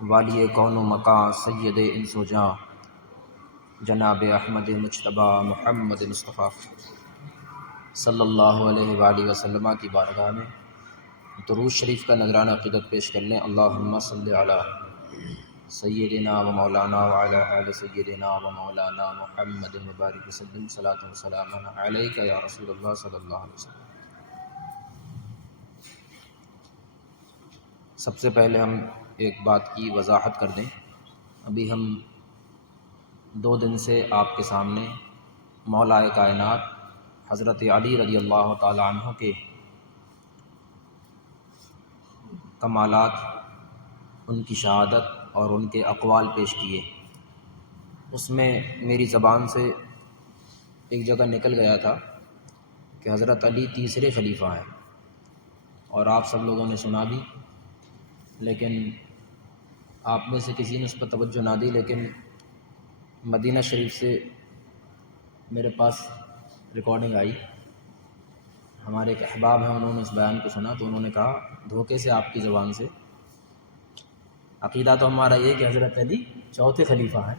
والی کون و مکان سید انس و جاں جناب احمد مجتبیٰ محمد مصطفیٰ صلی اللہ علیہ وآلہ وسلم کی بارگاہ میں درود شریف کا نذرانہ عقیدت پیش کر لیں۔ اللہم صلی علی سیدنا و مولانا وعلی آل سیدنا و مولانا محمد مبارک وسلم صلاۃ و سلام علیک یا رسول اللہ صلی اللہ علیہ وسلم۔ سب سے پہلے ہم ایک بات کی وضاحت کر دیں۔ ابھی ہم 2 دن سے آپ کے سامنے مولا کائنات حضرت علی رضی اللہ تعالی عنہ کے کمالات، ان کی شہادت اور ان کے اقوال پیش کیے۔ اس میں میری زبان سے ایک جگہ نکل گیا تھا کہ حضرت علی تیسرے خلیفہ ہیں، اور آپ سب لوگوں نے سنا بھی، لیکن آپ میں سے کسی نے اس پر توجہ نہ دی۔ لیکن مدینہ شریف سے میرے پاس ریکارڈنگ آئی، ہمارے ایک احباب ہیں، انہوں نے اس بیان کو سنا تو انہوں نے کہا دھوکے سے آپ کی زبان سے، عقیدہ تو ہمارا یہ کہ حضرت علی 4تھے خلیفہ ہیں،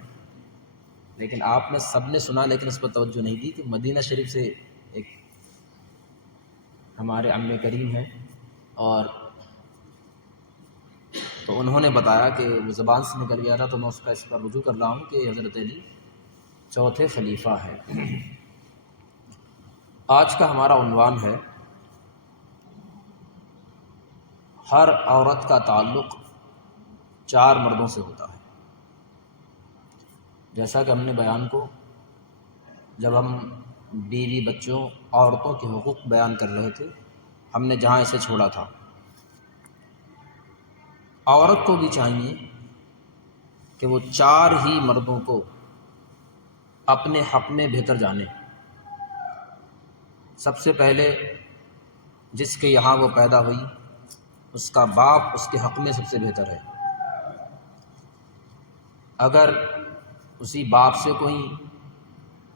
لیکن آپ نے سب نے سنا لیکن اس پر توجہ نہیں دی کہ مدینہ شریف سے ایک ہمارے عم کریم ہیں، اور تو انہوں نے بتایا کہ وہ زبان سے نکل گیا تھا، تو میں اس پر رجوع کر رہا ہوں کہ حضرت علی 4تھے خلیفہ ہیں۔ آج کا ہمارا عنوان ہے ہر عورت کا تعلق 4 مردوں سے ہوتا ہے۔ جیسا کہ ہم نے بیان کو جب ہم بیوی بچوں عورتوں کے حقوق بیان کر رہے تھے، ہم نے جہاں اسے چھوڑا تھا، عورت کو بھی چاہیے کہ وہ 4 ہی مردوں کو اپنے حق میں بہتر جانے۔ سب سے پہلے جس کے یہاں وہ پیدا ہوئی، اس کا باپ اس کے حق میں سب سے بہتر ہے۔ اگر اسی باپ سے کوئی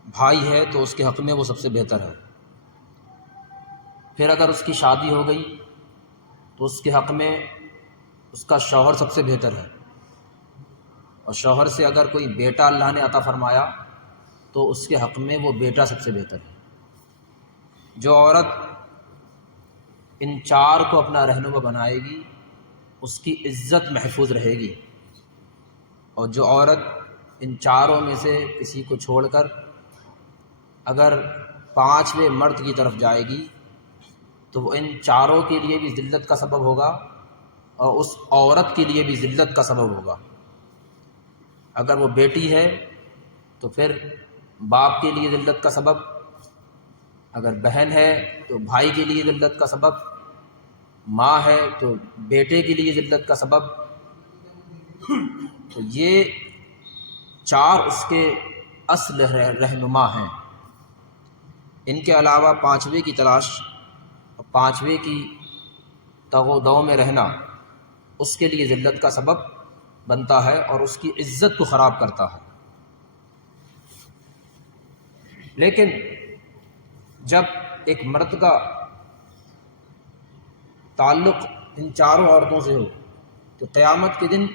بھائی ہے تو اس کے حق میں وہ سب سے بہتر ہے۔ پھر اگر اس کی شادی ہو گئی تو اس کے حق میں اس کا شوہر سب سے بہتر ہے، اور شوہر سے اگر کوئی بیٹا اللہ نے عطا فرمایا تو اس کے حق میں وہ بیٹا سب سے بہتر ہے۔ جو عورت ان 4 کو اپنا رہنما بنائے گی اس کی عزت محفوظ رہے گی، اور جو عورت ان 4 میں سے کسی کو چھوڑ کر اگر 5ویں مرد کی طرف جائے گی تو وہ ان 4 کے لیے بھی ذلت کا سبب ہوگا اور اس عورت کے لیے بھی ذلت کا سبب ہوگا۔ اگر وہ بیٹی ہے تو پھر باپ کے لیے ذلت کا سبب، اگر بہن ہے تو بھائی کے لیے ذلت کا سبب، ماں ہے تو بیٹے کے لیے ذلت کا سبب۔ تو یہ 4 اس کے اصل رہنما ہیں۔ ان کے علاوہ 5ویں کی تلاش اور 5ویں کی تگ و دو میں رہنا اس کے لیے ذلت کا سبب بنتا ہے اور اس کی عزت کو خراب کرتا ہے۔ لیکن جب ایک مرد کا تعلق ان 4 عورتوں سے ہو تو قیامت کے دن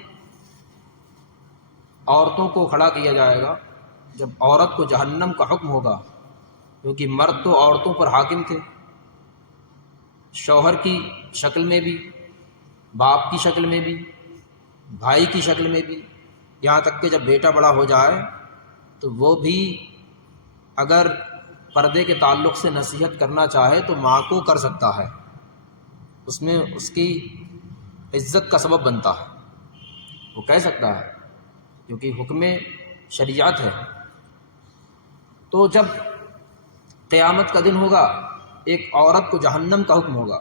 عورتوں کو کھڑا کیا جائے گا۔ جب عورت کو جہنم کا حکم ہوگا، کیونکہ مرد تو عورتوں پر حاکم تھے، شوہر کی شکل میں بھی، باپ کی شکل میں بھی، بھائی کی شکل میں بھی، یہاں تک کہ جب بیٹا بڑا ہو جائے تو وہ بھی اگر پردے کے تعلق سے نصیحت کرنا چاہے تو ماں کو کر سکتا ہے، اس میں اس کی عزت کا سبب بنتا ہے، وہ کہہ سکتا ہے کیونکہ حکم شریعت ہے۔ تو جب قیامت کا دن ہوگا، ایک عورت کو جہنم کا حکم ہوگا،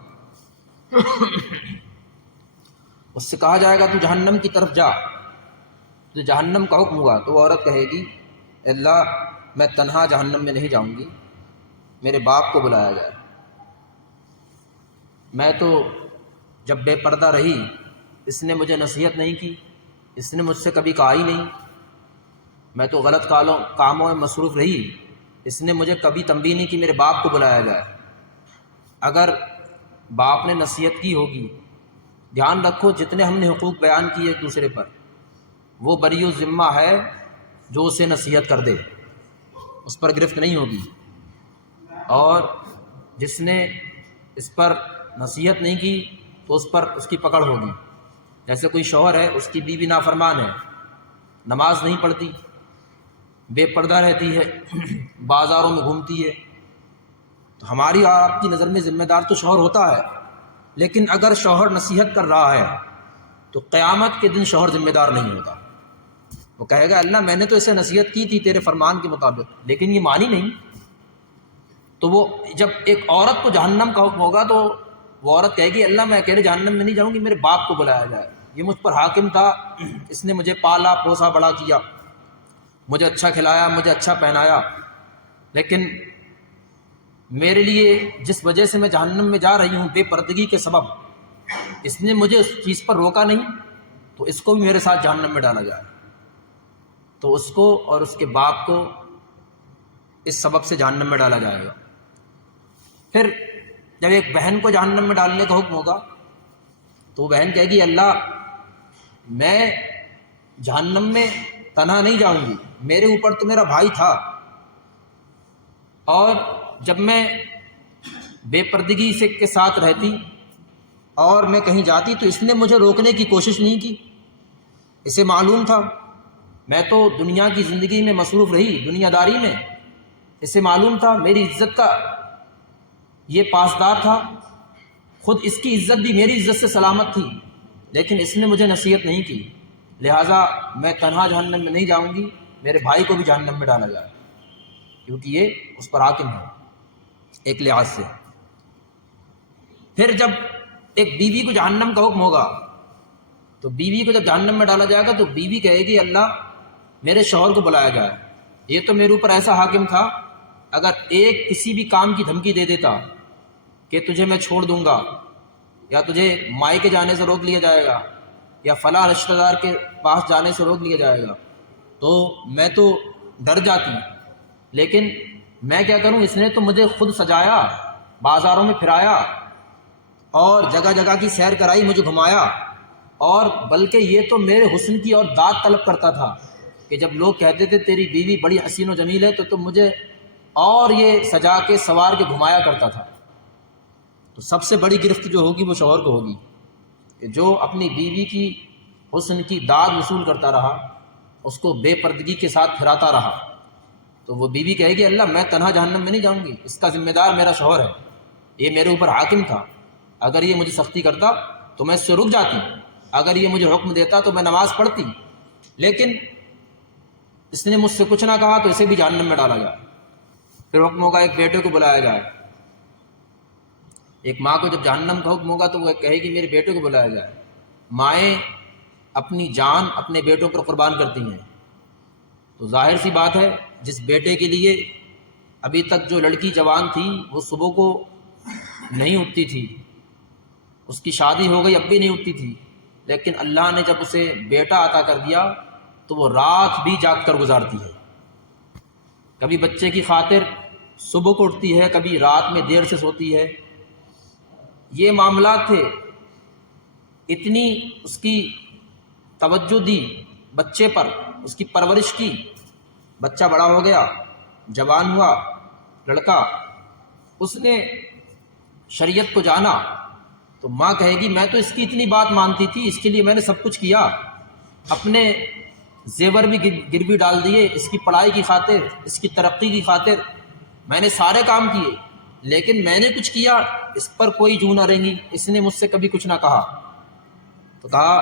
اس سے کہا جائے گا تو جہنم کی طرف جا، تو جہنم کا حکم ہوگا تو وہ عورت کہے گی اللہ میں تنہا جہنم میں نہیں جاؤں گی، میرے باپ کو بلایا جائے، میں تو جب بے پردہ رہی اس نے مجھے نصیحت نہیں کی، اس نے مجھ سے کبھی کہا ہی نہیں، میں تو غلط کاموں میں مصروف رہی، اس نے مجھے کبھی تنبیہ نہیں کی، میرے باپ کو بلایا جائے۔ اگر باپ نے نصیحت کی ہوگی، دھیان رکھو جتنے ہم نے حقوق بیان کیے ایک دوسرے پر، وہ بری الذمہ ہے جو اسے نصیحت کر دے، اس پر گرفت نہیں ہوگی، اور جس نے اس پر نصیحت نہیں کی تو اس پر اس کی پکڑ ہوگی۔ جیسے کوئی شوہر ہے، اس کی بیوی نافرمان ہے، نماز نہیں پڑھتی، بے پردہ رہتی ہے، بازاروں میں گھومتی ہے، تو ہماری اور آپ کی نظر میں ذمہ دار تو شوہر ہوتا ہے، لیکن اگر شوہر نصیحت کر رہا ہے تو قیامت کے دن شوہر ذمہ دار نہیں ہوتا۔ وہ کہے گا اللہ میں نے تو اسے نصیحت کی تھی تیرے فرمان کے مطابق، لیکن یہ مانی نہیں۔ تو وہ جب ایک عورت کو جہنم کا حکم ہوگا تو وہ عورت کہے گی اللہ میں اکیلے جہنم میں نہیں جاؤں گی، میرے باپ کو بلایا جائے، یہ مجھ پر حاکم تھا، اس نے مجھے پالا پوسا بڑا کیا، مجھے اچھا کھلایا، مجھے اچھا پہنایا، لیکن میرے لیے جس وجہ سے میں جہنم میں جا رہی ہوں بے پردگی کے سبب، اس نے مجھے اس چیز پر روکا نہیں، تو اس کو بھی میرے ساتھ جہنم میں ڈالا جائے۔ تو اس کو اور اس کے باپ کو اس سبب سے جہنم میں ڈالا جائے گا۔ پھر جب ایک بہن کو جہنم میں ڈالنے کا حکم ہوگا تو وہ بہن کہے گی اللہ میں جہنم میں تنہا نہیں جاؤں گی، میرے اوپر تو میرا بھائی تھا، اور جب میں بے پردگی سے کے ساتھ رہتی اور میں کہیں جاتی تو اس نے مجھے روکنے کی کوشش نہیں کی، اسے معلوم تھا میں تو دنیا کی زندگی میں مصروف رہی، دنیا داری میں، اسے معلوم تھا میری عزت کا یہ پاسدار تھا، خود اس کی عزت بھی میری عزت سے سلامت تھی، لیکن اس نے مجھے نصیحت نہیں کی، لہٰذا میں تنہا جہنم میں نہیں جاؤں گی، میرے بھائی کو بھی جہنم میں ڈالا جائے، کیونکہ یہ اس پر حاکم ہے ایک لحاظ سے۔ پھر جب ایک بیوی کو جہنم کا حکم ہوگا تو بیوی کو جب جہنم میں ڈالا جائے گا تو بیوی کہے گی اللہ میرے شوہر کو بلایا جائے، یہ تو میرے اوپر ایسا حاکم تھا، اگر ایک کسی بھی کام کی دھمکی دے دیتا کہ تجھے میں چھوڑ دوں گا، یا تجھے مائکے جانے سے روک لیا جائے گا، یا فلاں رشتہ دار کے پاس جانے سے روک لیا جائے گا، تو میں تو ڈر جاتی، لیکن میں کیا کروں، اس نے تو مجھے خود سجایا، بازاروں میں پھرایا اور جگہ جگہ کی سیر کرائی، مجھے گھمایا، اور بلکہ یہ تو میرے حسن کی اور داد طلب کرتا تھا کہ جب لوگ کہتے تھے تیری بیوی بڑی حسین و جمیل ہے تو تم مجھے اور یہ سجا کے سوار کے گھمایا کرتا تھا۔ تو سب سے بڑی گرفت جو ہوگی وہ شوہر کو ہوگی کہ جو اپنی بیوی کی حسن کی داد وصول کرتا رہا، اس کو بے پردگی کے ساتھ پھراتا رہا، تو وہ بیوی کہے گی اللہ میں تنہا جہنم میں نہیں جاؤں گی، اس کا ذمہ دار میرا شوہر ہے، یہ میرے اوپر حاکم تھا، اگر یہ مجھے سختی کرتا تو میں اس سے رک جاتی، اگر یہ مجھے حکم دیتا تو میں نماز پڑھتی، لیکن اس نے مجھ سے کچھ نہ کہا تو اسے بھی جہنم میں ڈالا جائے۔ پھر حکم ہوگا ایک بیٹے کو بلایا جائے، ایک ماں کو جب جہنم کا حکم ہوگا تو وہ کہے گی میرے بیٹے کو بلایا جائے۔ مائیں اپنی جان اپنے بیٹوں پر قربان کرتی ہیں، تو ظاہر سی بات ہے جس بیٹے کے لیے ابھی تک جو لڑکی جوان تھی وہ صبح کو نہیں اٹھتی تھی، اس کی شادی ہو گئی اب بھی نہیں اٹھتی تھی، لیکن اللہ نے جب اسے بیٹا عطا کر دیا تو وہ رات بھی جاگ کر گزارتی ہے، کبھی بچے کی خاطر صبح کو اٹھتی ہے، کبھی رات میں دیر سے سوتی ہے۔ یہ معاملات تھے، اتنی اس کی توجہ دی بچے پر، اس کی پرورش کی، بچہ بڑا ہو گیا، جوان ہوا لڑکا، اس نے شریعت کو جانا تو ماں کہے گی میں تو اس کی اتنی بات مانتی تھی، اس کے لیے میں نے سب کچھ کیا، اپنے زیور بھی گروی ڈال دیے، اس کی پڑھائی کی خاطر، اس کی ترقی کی خاطر میں نے سارے کام کیے، لیکن میں نے کچھ کیا اس پر کوئی جو نہ رہیں گی، اس نے مجھ سے کبھی کچھ نہ کہا۔ تو کہا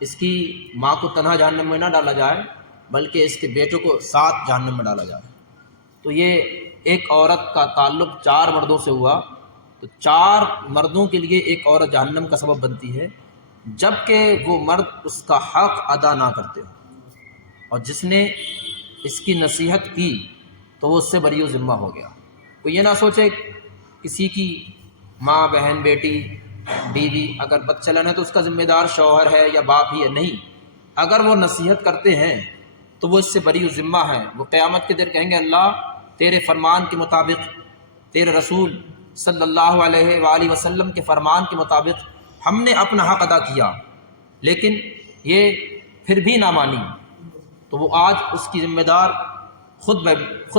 اس کی ماں کو تنہا جہنم میں نہ ڈالا جائے بلکہ اس کے بیٹوں کو ساتھ جہنم میں ڈالا جائے۔ تو یہ ایک عورت کا تعلق 4 مردوں سے ہوا، تو 4 مردوں کے لیے ایک عورت جہنم کا سبب بنتی ہے جب کہ وہ مرد اس کا حق ادا نہ کرتے ہوں، اور جس نے اس کی نصیحت کی تو وہ اس سے بری ذمہ ہو گیا۔ کوئی یہ نہ سوچے کسی کی ماں بہن بیٹی بیوی اگر بد چلن ہے تو اس کا ذمہ دار شوہر ہے یا باپ ہی ہے، نہیں، اگر وہ نصیحت کرتے ہیں تو وہ اس سے بری ذمہ ہیں، وہ قیامت کے دن کہیں گے اللہ تیرے فرمان کے مطابق، تیرے رسول صلی اللہ علیہ وآلہ وسلم کے فرمان کے مطابق ہم نے اپنا حق ادا کیا، لیکن یہ پھر بھی نہ مانی تو وہ آج اس کی ذمہ دار خود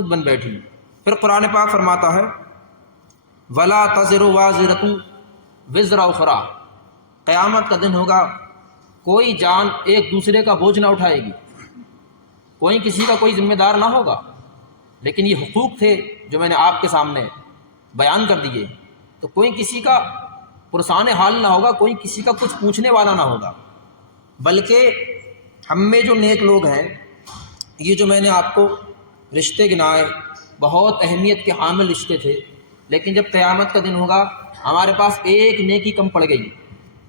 بن بیٹھی۔ پھر قرآن پاک فرماتا ہے وَلَا تَزِرُ وَازِرَةٌ وِزْرَ أُخْرَىٰ، قیامت کا دن ہوگا کوئی جان ایک دوسرے کا بوجھ نہ اٹھائے گی، کوئی کسی کا کوئی ذمہ دار نہ ہوگا۔ لیکن یہ حقوق تھے جو میں نے آپ کے سامنے بیان کر دیے، تو کوئی کسی کا پرسان حال نہ ہوگا، کوئی کسی کا کچھ پوچھنے والا نہ ہوگا، بلکہ ہم میں جو نیک لوگ ہیں، یہ جو میں نے آپ کو رشتے گنائے بہت اہمیت کے حامل رشتے تھے، لیکن جب قیامت کا دن ہوگا ہمارے پاس ایک نیکی کم پڑ گئی،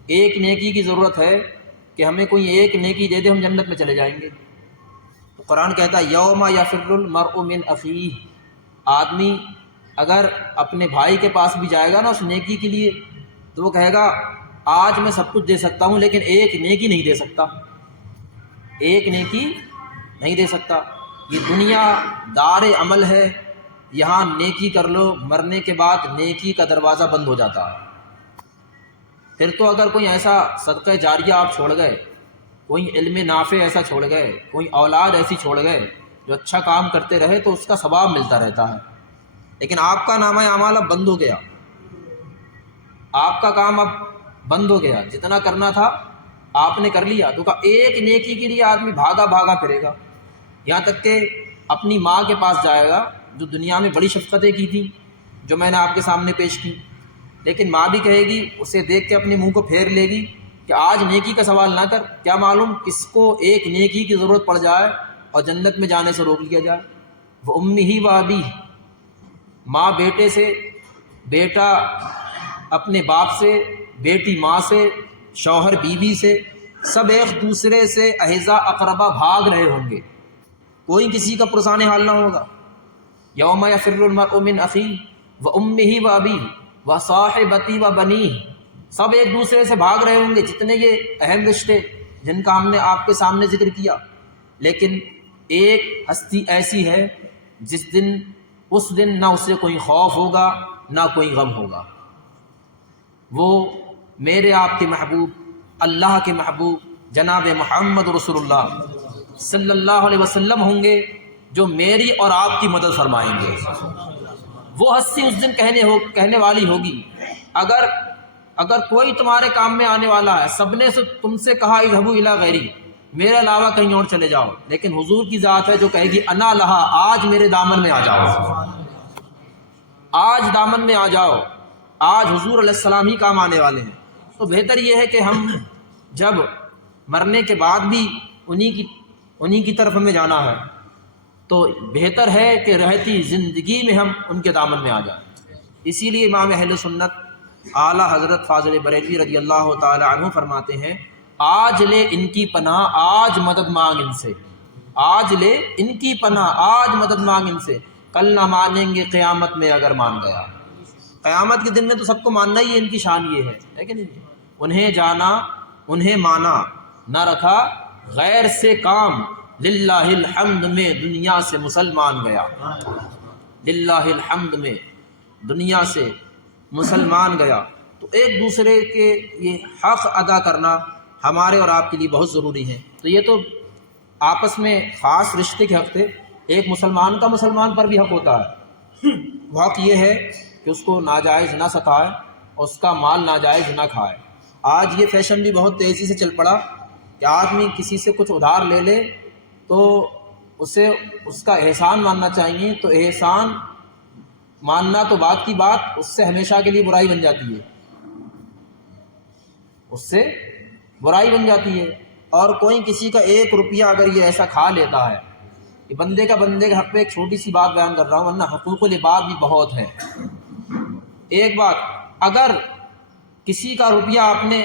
ایک نیکی کی ضرورت ہے کہ ہمیں کوئی ایک نیکی دے دے، ہم جنت میں چلے جائیں گے۔ تو قرآن کہتا ہے یوم یفر المرء من اخیہ، آدمی اگر اپنے بھائی کے پاس بھی جائے گا نا اس نیکی کے لیے، تو وہ کہے گا آج میں سب کچھ دے سکتا ہوں لیکن ایک نیکی نہیں دے سکتا، ایک نیکی نہیں دے سکتا۔ یہ دنیا دار عمل ہے، یہاں نیکی کر لو، مرنے کے بعد نیکی کا دروازہ بند ہو جاتا ہے۔ پھر تو اگر کوئی ایسا صدقہ جاریہ آپ چھوڑ گئے، کوئی علم نافع ایسا چھوڑ گئے، کوئی اولاد ایسی چھوڑ گئے جو اچھا کام کرتے رہے تو اس کا ثواب ملتا رہتا ہے، لیکن آپ کا نامہ اعمال اب بند ہو گیا، آپ کا کام اب بند ہو گیا، جتنا کرنا تھا آپ نے کر لیا، تو ایک نیکی کے لیے آدمی بھاگا پھرے گا، یہاں تک کہ اپنی ماں کے پاس جائے گا جو دنیا میں بڑی شفقتیں کی تھیں، جو میں نے آپ کے سامنے پیش کی، لیکن ماں بھی کہے گی، اسے دیکھ کے اپنے منہ کو پھیر لے گی کہ آج نیکی کا سوال نہ کر، کیا معلوم کس کو ایک نیکی کی ضرورت پڑ جائے اور جنت میں جانے سے روک لیا جائے۔ وہ امہ و ابی، ماں بیٹے سے، بیٹا اپنے باپ سے، بیٹی ماں سے، شوہر بیوی سے، سب ایک دوسرے سے اعزا اقربا بھاگ رہے ہوں گے، کوئی کسی کا پرسان حال نہ ہوگا۔ یوم یفر المرء من اخیہ وامہ وابیہ وصاحبتہ وبنیہ، سب ایک دوسرے سے بھاگ رہے ہوں گے، جتنے یہ اہم رشتے جن کا ہم نے آپ کے سامنے ذکر کیا، لیکن ایک ہستی ایسی ہے اس دن نہ اسے کوئی خوف ہوگا نہ کوئی غم ہوگا، وہ میرے آپ کے محبوب، اللہ کے محبوب جناب محمد رسول اللہ صلی اللہ علیہ وسلم ہوں گے جو میری اور آپ کی مدد فرمائیں گے۔ وہ ہستی اس دن کہنے والی ہوگی، اگر کوئی تمہارے کام میں آنے والا ہے، سب نے تم سے کہا اذهبوا الی غیری، میرے علاوہ کہیں اور چلے جاؤ، لیکن حضور کی ذات ہے جو کہے گی انا لہا، آج میرے دامن میں آ جاؤ، آج دامن میں آ جاؤ، آج حضور علیہ السلام ہی کام آنے والے ہیں۔ تو بہتر یہ ہے کہ ہم جب مرنے کے بعد بھی انہی کی طرف ہمیں جانا ہے، تو بہتر ہے کہ رہتی زندگی میں ہم ان کے دامن میں آ جائیں۔ اسی لیے امام اہل سنت اعلیٰ حضرت فاضل بریلوی رضی اللہ تعالی عنہ فرماتے ہیں آج لے ان کی پناہ، آج مدد مانگ ان سے، آج لے ان کی پناہ، آج مدد مانگ ان سے، کل نہ مانیں گے قیامت میں اگر مان گیا۔ قیامت کے دن میں تو سب کو ماننا ہی ہے، ان کی شان یہ ہے کہ نہیں؟ انہیں جانا، انہیں مانا، نہ رکھا غیر سے کام، للہ الحمد میں دنیا سے مسلمان گیا، للہ الحمد میں دنیا سے مسلمان گیا۔ تو ایک دوسرے کے یہ حق ادا کرنا ہمارے اور آپ کے لیے بہت ضروری ہے۔ تو یہ تو آپس میں خاص رشتے کے حق تھے، ایک مسلمان کا مسلمان پر بھی حق ہوتا ہے، وہ حق یہ ہے کہ اس کو ناجائز نہ ستائے اور اس کا مال ناجائز نہ کھائے۔ آج یہ فیشن بھی بہت تیزی سے چل پڑا کہ آدمی کسی سے کچھ ادھار لے لے تو اسے اس کا احسان ماننا چاہیے، تو احسان ماننا تو بات کی بات، اس سے ہمیشہ کے لیے برائی بن جاتی ہے، اس سے برائی بن جاتی ہے۔ اور کوئی کسی کا 1 روپیہ اگر یہ ایسا کھا لیتا ہے، کہ بندے کے حق پہ ایک چھوٹی سی بات بیان کر رہا ہوں، ورنہ حقوق العباد بھی بہت ہے۔ ایک بات، اگر کسی کا روپیہ آپ نے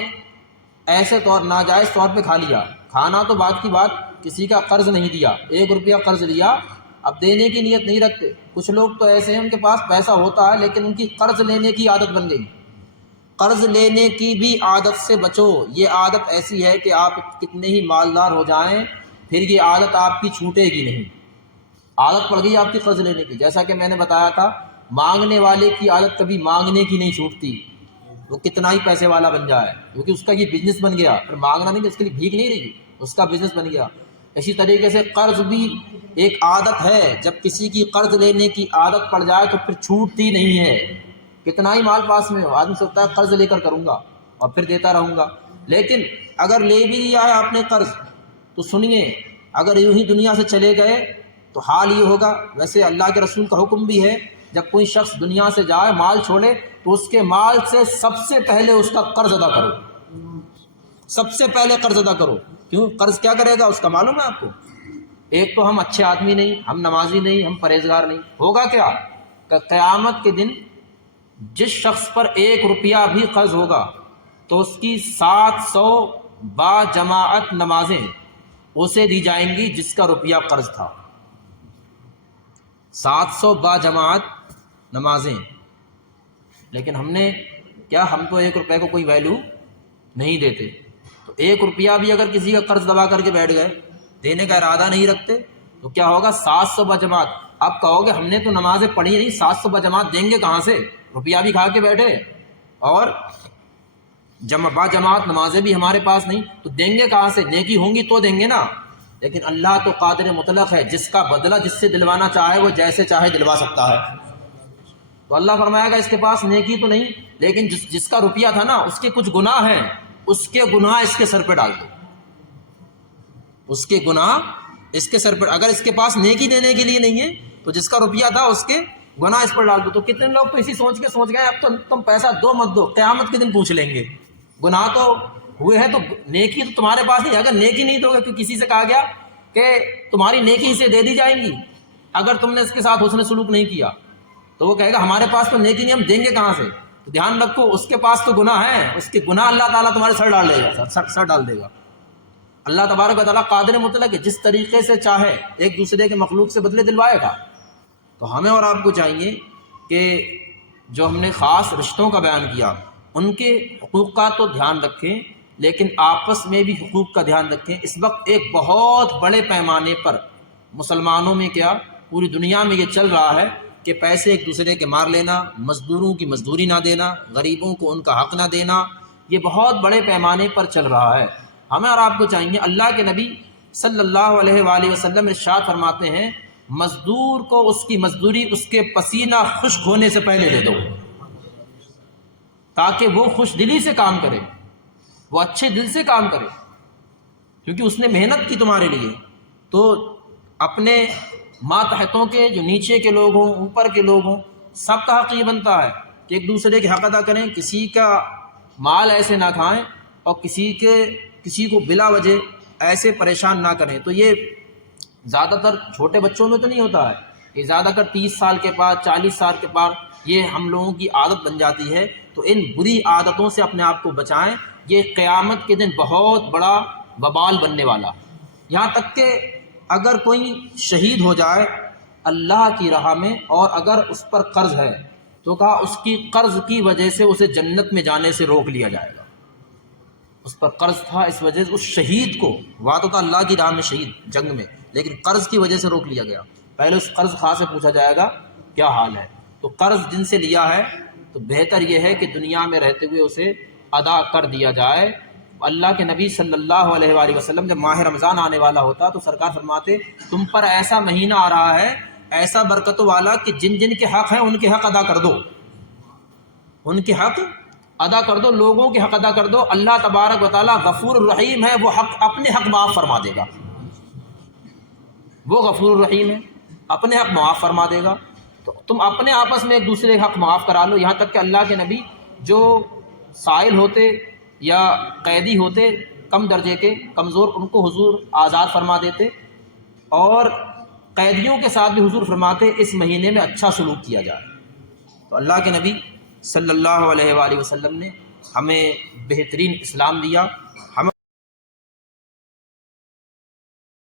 ایسے ناجائز طور پہ کھا لیا، کھانا تو بات کی بات، کسی کا قرض نہیں دیا، 1 روپیہ قرض لیا، اب دینے کی نیت نہیں رکھتے، کچھ لوگ تو ایسے ہیں ان کے پاس پیسہ ہوتا ہے لیکن ان کی قرض لینے کی عادت بن گئی۔ قرض لینے کی بھی عادت سے بچو، یہ عادت ایسی ہے کہ آپ کتنے ہی مالدار ہو جائیں پھر یہ عادت آپ کی چھوٹے گی نہیں، عادت پڑ گئی آپ کی قرض لینے کی۔ جیسا کہ میں نے بتایا تھا، مانگنے والے کی عادت کبھی مانگنے کی نہیں چھوٹتی، وہ کتنا ہی پیسے والا بن جائے، کیونکہ اس کا یہ بزنس بن گیا، پھر مانگنا نہیں، اس کے لیے بھیک نہیں رہی، اس کا بزنس بن گیا۔ اسی طریقے سے قرض بھی ایک عادت ہے، جب کسی کی قرض لینے کی عادت پڑ جائے تو پھر چھوٹتی نہیں ہے، کتنا ہی مال پاس میں ہو آدمی سوچتا ہے قرض لے کر کروں گا اور پھر دیتا رہوں گا۔ لیکن اگر لے بھی لیا ہے آپ نے قرض تو سنیے، اگر یوں ہی دنیا سے چلے گئے تو حال یہ ہوگا، ویسے اللہ کے رسول کا حکم بھی ہے جب کوئی شخص دنیا سے جائے مال چھوڑے تو اس کے مال سے سب سے پہلے اس کا قرض ادا کرو، سب سے پہلے قرض ادا کرو۔ کیوں؟ قرض کیا کرے گا اس کا معلوم ہے آپ کو؟ ایک تو ہم اچھے آدمی نہیں، ہم نمازی نہیں، ہم پرہیزگار نہیں، ہوگا کیا کہ قیامت کے دن جس شخص پر 1 روپیہ بھی قرض ہوگا تو اس کی 700 با جماعت نمازیں اسے دی جائیں گی جس کا روپیہ قرض تھا، 700 با جماعت نمازیں۔ لیکن ہم نے کیا، ہم تو 1 روپے کو کوئی ویلیو نہیں دیتے، تو 1 روپیہ بھی اگر کسی کا قرض دبا کر کے بیٹھ گئے، دینے کا ارادہ نہیں رکھتے، تو کیا ہوگا؟ 700 با جماعت۔ اب کہو گے ہم نے تو نمازیں پڑھی نہیں، 700 با جماعت دیں گے کہاں سے؟ روپیہ بھی کھا کے بیٹھے اور با جماعت نمازیں بھی ہمارے پاس نہیں، تو دیں گے کہاں سے؟ نیکی ہوں گی تو دیں گے نا۔ لیکن اللہ تو قادر مطلق ہے، جس کا بدلہ جس سے دلوانا چاہے وہ جیسے چاہے دلوا سکتا ہے۔ تو اللہ فرمائے گا اس کے پاس نیکی تو نہیں، لیکن جس کا روپیہ تھا نا اس کے کچھ گناہ ہیں، اس کے گناہ اس کے سر پہ ڈال دو، اس کے گناہ اس کے سر پر۔ اگر اس کے پاس نیکی دینے کے لیے نہیں ہے تو جس کا روپیہ تھا اس کے گناہ اس پر ڈال دو۔ تو کتنے لوگ تو اسی سوچ گئے اب تو تم پیسہ دو مت دو، قیامت کے دن پوچھ لیں گے، گناہ تو ہوئے ہیں تو نیکی تو تمہارے پاس نہیں۔ اگر نیکی نہیں دو گے، کہ کسی سے کہا گیا کہ تمہاری نیکی اسے دے دی جائیں گی اگر تم نے اس کے ساتھ حسن سلوک نہیں کیا، تو وہ کہے گا ہمارے پاس تو نیکی نہیں، ہم دیں گے کہاں سے؟ تو دھیان رکھو، اس کے پاس تو گناہ ہے، اس کے گناہ اللہ تعالیٰ تمہارے سر ڈال دے گا، سر ڈال دے گا۔ اللہ تبارک و تعالیٰ قادر مطلق ہے، جس طریقے سے چاہے ایک دوسرے کے مخلوق سے بدلے دلوائے گا۔ تو ہمیں اور آپ کو چاہیے کہ جو ہم نے خاص رشتوں کا بیان کیا ان کے حقوق کا تو دھیان رکھیں، لیکن آپس میں بھی حقوق کا دھیان رکھیں۔ اس وقت ایک بہت بڑے پیمانے پر مسلمانوں میں کیا پوری دنیا میں یہ چل رہا ہے کہ پیسے ایک دوسرے کے مار لینا، مزدوروں کی مزدوری نہ دینا، غریبوں کو ان کا حق نہ دینا، یہ بہت بڑے پیمانے پر چل رہا ہے۔ ہمیں اور آپ کو چاہیے، اللہ کے نبی صلی اللہ علیہ وآلہ وسلم ارشاد فرماتے ہیں، مزدور کو اس کی مزدوری اس کے پسینہ خشک ہونے سے پہلے دے دو، تاکہ وہ خوش دلی سے کام کرے، وہ اچھے دل سے کام کرے، کیونکہ اس نے محنت کی تمہارے لیے۔ تو اپنے ماتحتوں کے جو نیچے کے لوگ ہوں، اوپر کے لوگ ہوں، سب کا حق یہ بنتا ہے کہ ایک دوسرے کے حق ادا کریں، کسی کا مال ایسے نہ کھائیں اور کسی کو بلا وجہ ایسے پریشان نہ کریں۔ تو یہ زیادہ تر چھوٹے بچوں میں تو نہیں ہوتا ہے، یہ زیادہ تر 30 سال کے بعد 40 سال کے بعد یہ ہم لوگوں کی عادت بن جاتی ہے۔ تو ان بری عادتوں سے اپنے آپ کو بچائیں، یہ قیامت کے دن بہت بڑا وبال بننے والا۔ یہاں تک کہ اگر کوئی شہید ہو جائے اللہ کی راہ میں اور اگر اس پر قرض ہے تو کہا اس کی قرض کی وجہ سے اسے جنت میں جانے سے روک لیا جائے گا۔ اس پر قرض تھا، اس وجہ سے اس شہید کو، ہوا تو تھا اللہ کی راہ میں شہید جنگ میں، لیکن قرض کی وجہ سے روک لیا گیا۔ پہلے اس قرض خواہ سے پوچھا جائے گا کیا حال ہے۔ تو قرض جن سے لیا ہے تو بہتر یہ ہے کہ دنیا میں رہتے ہوئے اسے ادا کر دیا جائے۔ اللہ کے نبی صلی اللہ علیہ وآلہ وسلم جب ماہ رمضان آنے والا ہوتا تو سرکار فرماتے، تم پر ایسا مہینہ آ رہا ہے ایسا برکتوں والا کہ جن جن کے حق ہیں ان کے حق ادا کر دو، ان کے حق ادا کر دو، لوگوں کے حق ادا کر دو۔ اللہ تبارک و تعالیٰ غفور الرحیم ہے، وہ اپنے حق معاف فرما دے گا، وہ غفور الرحیم ہے، اپنے حق معاف فرما دے گا۔ تو تم اپنے آپس میں ایک دوسرے کا حق معاف کرا لو۔ یہاں تک کہ اللہ کے نبی جو سائل ہوتے یا قیدی ہوتے کم درجے کے کمزور، ان کو حضور آزاد فرما دیتے، اور قیدیوں کے ساتھ بھی حضور فرماتے اس مہینے میں اچھا سلوک کیا جائے۔ تو اللہ کے نبی صلی اللہ علیہ وآلہ وسلم نے ہمیں بہترین اسلام دیا، ہم